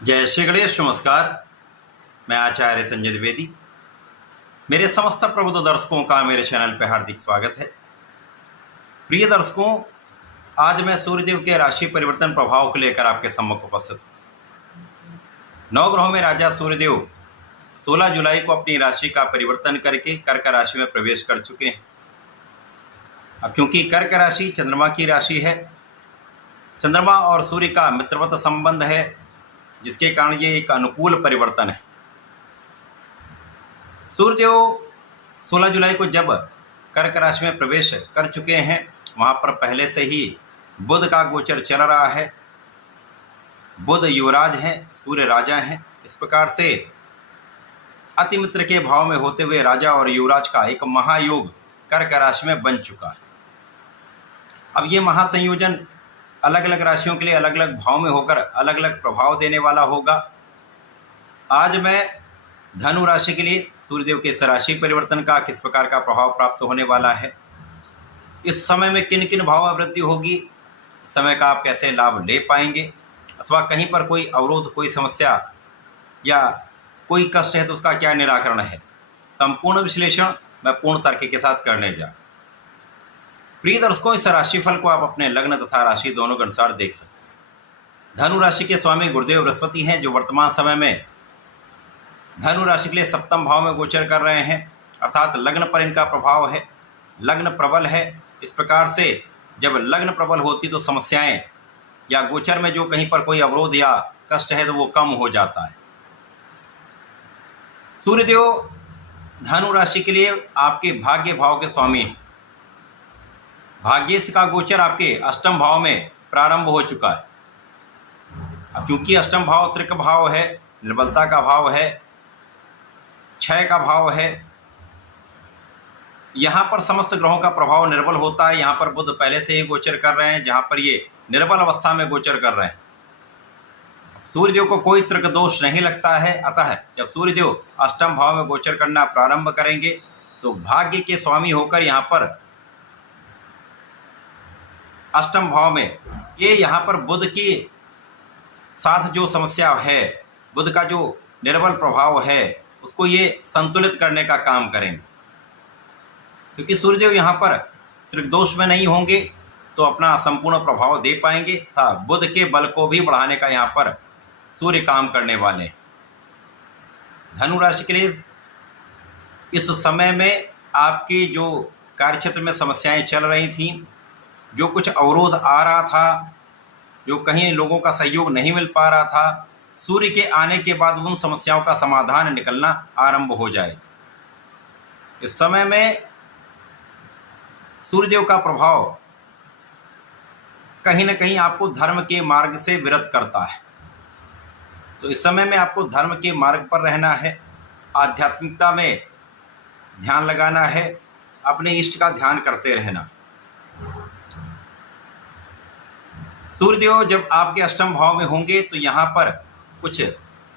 जय श्री गणेश। नमस्कार। मैं आचार्य संजय द्विवेदी। मेरे समस्त प्रबुद्ध दर्शकों का मेरे चैनल पर हार्दिक स्वागत है। प्रिय दर्शकों, आज मैं सूर्यदेव के राशि परिवर्तन प्रभाव को लेकर आपके सम्मुख उपस्थित हूँ। नवग्रहों में राजा सूर्यदेव 16 जुलाई को अपनी राशि का परिवर्तन करके कर्क राशि में प्रवेश कर चुके हैं। अब क्योंकि कर्क राशि चंद्रमा की राशि है, चंद्रमा और सूर्य का मित्रवत संबंध है, जिसके कारण ये एक अनुकूल परिवर्तन है। सूर्यदेव 16 जुलाई को जब कर्क राशि में प्रवेश कर चुके हैं, वहां पर पहले से ही बुध का गोचर चल रहा है। बुध युवराज हैं, सूर्य राजा हैं। इस प्रकार से अति मित्र के भाव में होते हुए राजा और युवराज का एक महायोग कर्क राशि में बन चुका है। अब ये महासंयोजन अलग अलग राशियों के लिए अलग अलग भाव में होकर अलग अलग प्रभाव देने वाला होगा। आज मैं धनु राशि के लिए सूर्यदेव के इस राशि परिवर्तन का किस प्रकार का प्रभाव प्राप्त होने वाला है, इस समय में किन किन भाव में वृद्धि होगी, समय का आप कैसे लाभ ले पाएंगे, अथवा कहीं पर कोई अवरोध, कोई समस्या या कोई कष्ट है तो उसका क्या निराकरण है, संपूर्ण विश्लेषण मैं पूर्ण तर्क के साथ करने जा। प्रिय दर्शकों, इस राशिफल को आप अपने लग्न तथा राशि दोनों के अनुसार देख सकते हैं। धनु राशि के स्वामी गुरुदेव बृहस्पति हैं, जो वर्तमान समय में धनु राशि के लिए सप्तम भाव में गोचर कर रहे हैं, अर्थात लग्न पर इनका प्रभाव है। लग्न प्रबल है। इस प्रकार से जब लग्न प्रबल होती तो समस्याएं या गोचर में जो कहीं पर कोई अवरोध या कष्ट है तो वो कम हो जाता है। सूर्यदेव धनु राशि के लिए आपके भाग्य भाव के स्वामी हैं। भाग्येश का गोचर आपके अष्टम भाव में प्रारंभ हो चुका है। अब क्योंकि अष्टम भाव त्रिक भाव है, निर्बलता का भाव है, क्षय का भाव है, यहाँ पर समस्त ग्रहों का प्रभाव निर्बल होता है। यहाँ पर बुध पहले से ही गोचर कर रहे हैं, जहाँ पर ये निर्बल अवस्था में गोचर कर रहे हैं। सूर्यदेव को कोई त्रिक दोष नहीं लगता है। अतः जब सूर्यदेव अष्टम भाव में गोचर करना प्रारंभ करेंगे तो भाग्य के स्वामी होकर यहाँ पर अष्टम भाव में ये यहाँ पर बुध के साथ जो समस्या है, बुध का जो निर्बल प्रभाव है, उसको ये संतुलित करने का काम करेंगे। क्योंकि सूर्यदेव यहाँ पर त्रिदोष में नहीं होंगे तो अपना संपूर्ण प्रभाव दे पाएंगे तथा बुध के बल को भी बढ़ाने का यहाँ पर सूर्य काम करने वाले हैं। धनु राशि के लिए इस समय में आपकी जो कार्यक्षेत्र में समस्याएं चल रही थीं, जो कुछ अवरोध आ रहा था, जो कहीं लोगों का सहयोग नहीं मिल पा रहा था, सूर्य के आने के बाद उन समस्याओं का समाधान निकलना आरंभ हो जाए। इस समय में सूर्यदेव का प्रभाव कहीं न कहीं आपको धर्म के मार्ग से विरत करता है। तो इस समय में आपको धर्म के मार्ग पर रहना है, आध्यात्मिकता में ध्यान लगाना है, अपने इष्ट का ध्यान करते रहना। सूर्यदेव जब आपके अष्टम भाव में होंगे तो यहाँ पर कुछ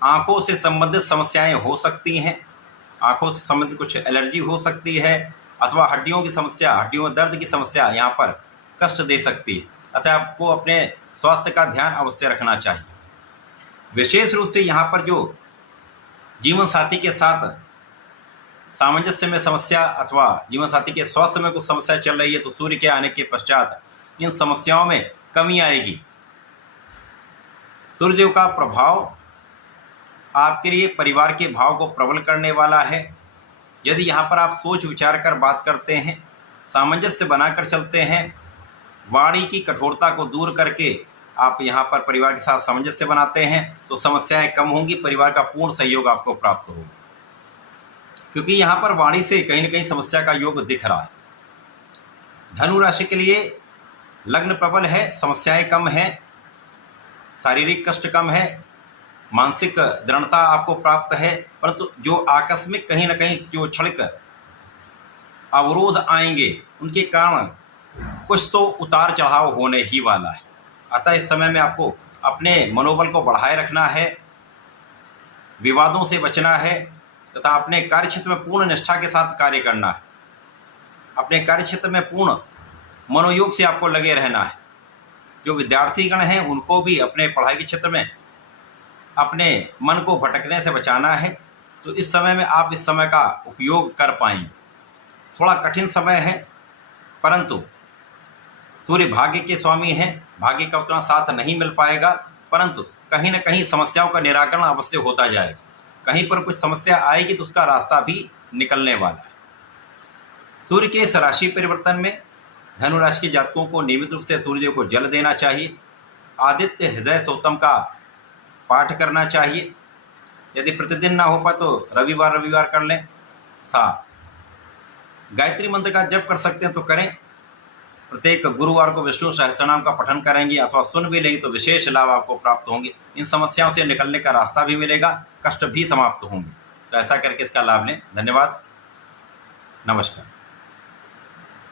आंखों से संबंधित समस्याएं हो सकती हैं। आंखों से संबंधित कुछ एलर्जी हो सकती है, अथवा हड्डियों की समस्या, हड्डियों में दर्द की समस्या यहाँ पर कष्ट दे सकती है। अतः आपको अपने स्वास्थ्य का ध्यान अवश्य रखना चाहिए। विशेष रूप से यहाँ पर जो जीवन साथी के साथ सामंजस्य में समस्या अथवा जीवन साथी के स्वास्थ्य में कुछ समस्या चल रही है, तो सूर्य के आने के पश्चात इन समस्याओं में कमी आएगी। सूर्यदेव का प्रभाव आपके लिए परिवार के भाव को प्रबल करने वाला है। यदि यहाँ पर आप सोच विचार कर बात करते हैं, सामंजस्य बनाकर चलते हैं, वाणी की कठोरता को दूर करके आप यहाँ पर परिवार के साथ सामंजस्य बनाते हैं, तो समस्याएं कम होंगी, परिवार का पूर्ण सहयोग आपको प्राप्त होगा। क्योंकि यहाँ पर वाणी से कहीं न कहीं समस्या का योग दिख रहा है। धनु राशि के लिए लग्न प्रबल है, समस्याएं कम हैं, शारीरिक कष्ट कम है, मानसिक दृढ़ता आपको प्राप्त है, परंतु जो आकस्मिक कहीं न कहीं जो क्षणिक अवरोध आएंगे उनके कारण कुछ तो उतार चढ़ाव होने ही वाला है। अतः इस समय में आपको अपने मनोबल को बढ़ाए रखना है, विवादों से बचना है तथा अपने कार्यक्षेत्र में पूर्ण निष्ठा के साथ कार्य करना है। अपने कार्यक्षेत्र में पूर्ण मनोयोग से आपको लगे रहना है। जो विद्यार्थीगण हैं उनको भी अपने पढ़ाई के क्षेत्र में अपने मन को भटकने से बचाना है तो इस समय में आप इस समय का उपयोग कर पाएंगे। थोड़ा कठिन समय है, परंतु सूर्य भाग्य के स्वामी हैं, भाग्य का उतना साथ नहीं मिल पाएगा, परंतु कहीं न कहीं समस्याओं का निराकरण अवश्य होता जाएगा। कहीं पर कुछ समस्या आएगी तो उसका रास्ता भी निकलने वाला है। सूर्य के इस राशि परिवर्तन में धनु राशि के जातकों को नियमित रूप से सूर्यदेव को जल देना चाहिए, आदित्य हृदय स्तोत्रम का पाठ करना चाहिए। यदि प्रतिदिन ना हो पाए तो रविवार कर लें, था गायत्री मंत्र का जप कर सकते हैं तो करें। प्रत्येक गुरुवार को विष्णु सहस्त्रनाम का पठन करेंगे अथवा सुन भी लेंगे तो विशेष लाभ आपको प्राप्त होंगे। इन समस्याओं से निकलने का रास्ता भी मिलेगा, कष्ट भी समाप्त होंगे। तो ऐसा करके इसका लाभ लें। धन्यवाद, नमस्कार।